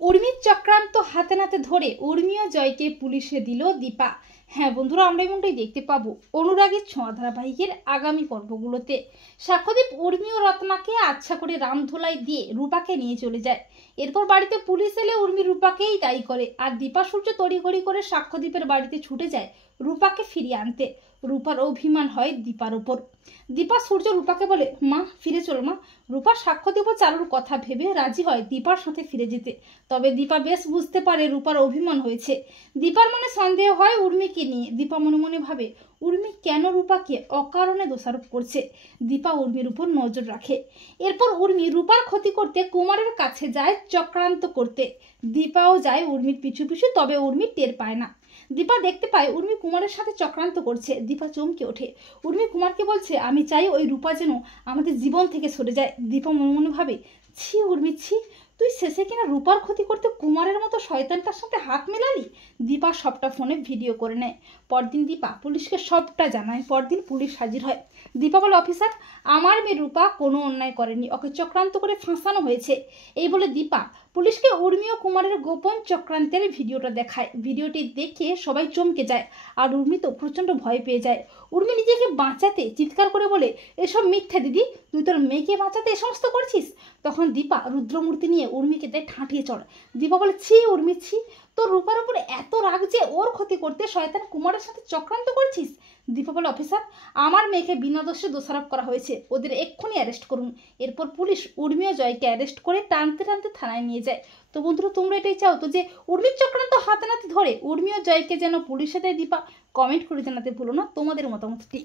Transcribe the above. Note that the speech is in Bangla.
উর্মির চক্রান্ত হাতে নাতে ধরে উর্মি ও জয়কে পুলিশে দিল দীপা। হ্যাঁ বন্ধুরা, আমরা এমনটাই দেখতে পাবো অনুরাগের ছোঁয়া ধারাবাহিকের আগামী পর্বগুলোতে। সাক্ষ্যদীপ উর্মি ও রত্নাকে আচ্ছা করে রামধোলাই দিয়ে রূপাকে নিয়ে চলে যায়। এরপর বাড়িতে পুলিশ এলে উর্মি রূপাকেই দায়ী করে, আর দীপা সূর্য তড়িঘড়ি করে সাক্ষ্যদীপের বাড়িতে ছুটে যায় রূপাকে ফিরিয়ে আনতে। রূপার অভিমান হয় দীপার ওপর। দীপা সূর্য রূপাকে বলে, মা ফিরে চলো মা। রূপা সাক্ষ্যদীপ ও চারুর কথা ভেবে রাজি হয় দীপার সাথে ফিরে যেতে। তবে দীপা বেশ বুঝতে পারে রূপার অভিমান হয়েছে। দীপার মনে সন্দেহ হয় উর্মিকে নিয়ে। দীপা মনে মনে ভাবে উর্মি কেন রূপাকে অকারণে দোষারোপ করছে। দীপা উর্মির উপর নজর রাখে। এরপর উর্মি রূপার ক্ষতি করতে কুমারের কাছে যায় চক্রান্ত করতে। দীপাও যায় উর্মির পিছু পিছু, তবে উর্মি টের পায় না। দীপা দেখতে পায় উর্মি কুমারের সাথে চক্রান্ত করছে। দীপা চমকে ওঠে। উর্মি কুমারকে বলছে, আমি চাই ওই রূপা যেন আমাদের জীবন থেকে সরে যায়। দীপা মনে মনে ভাবে, ছি উর্মি ছি, তুই শেষে কিনা রূপার ক্ষতি করতে কুমারের মতো শয়তানটার সাথে হাত মেলালি। দীপা সবটা ফোনে ভিডিও করে নেয়। পরদিন দীপা পুলিশকে সবটা জানায়। পরদিন পুলিশ হাজির হয়। দীপা বলে, অফিসার, আমার মেয়ে রূপা কোনো অন্যায় করেনি, ওকে চক্রান্ত করে ফাঁসানো হয়েছে। এই বলে দীপা পুলিশকে উর্মি ও কুমারের গোপন চক্রান্তের ভিডিওটা দেখায়। ভিডিওটি দেখে সবাই চমকে যায়, আর উর্মি তো প্রচণ্ড ভয় পেয়ে যায়। উর্মি নিজেকে বাঁচাতে চিৎকার করে বলে, এসব মিথ্যে দিদি, তুই তোর মেয়েকে বাঁচাতে এ সমস্ত করছিস। তখন দীপা রুদ্রমূর্তি নিয়ে উর্মিকে দেয় ঠাঁটিয়ে চড়। দীপা বলে, ছি উর্মি ছি, তোর রূপার উপরে এত রাগ যে ওর ক্ষতি করতে শয়তান কুমারের সাথে চক্রান্ত করছিস। দীপা বলে, অফিসার, আমার মেয়েকে বিনা দোষে দোষারোপ করা হয়েছে, ওদের এক্ষুনি অ্যারেস্ট করুন। এরপর পুলিশ উর্মি ও জয়কে অ্যারেস্ট করে টানতে টানতে থানায় নিয়ে যায়। তো বন্ধুরা, তোমরা এটাই চাও তো যে উর্মির চক্রান্ত হাতে নাতে ধরে উর্মি ও জয়কে যেন পুলিশে দেয় দীপা? কমেন্ট করে জানাতে ভুলো না তোমাদের মতামতটি।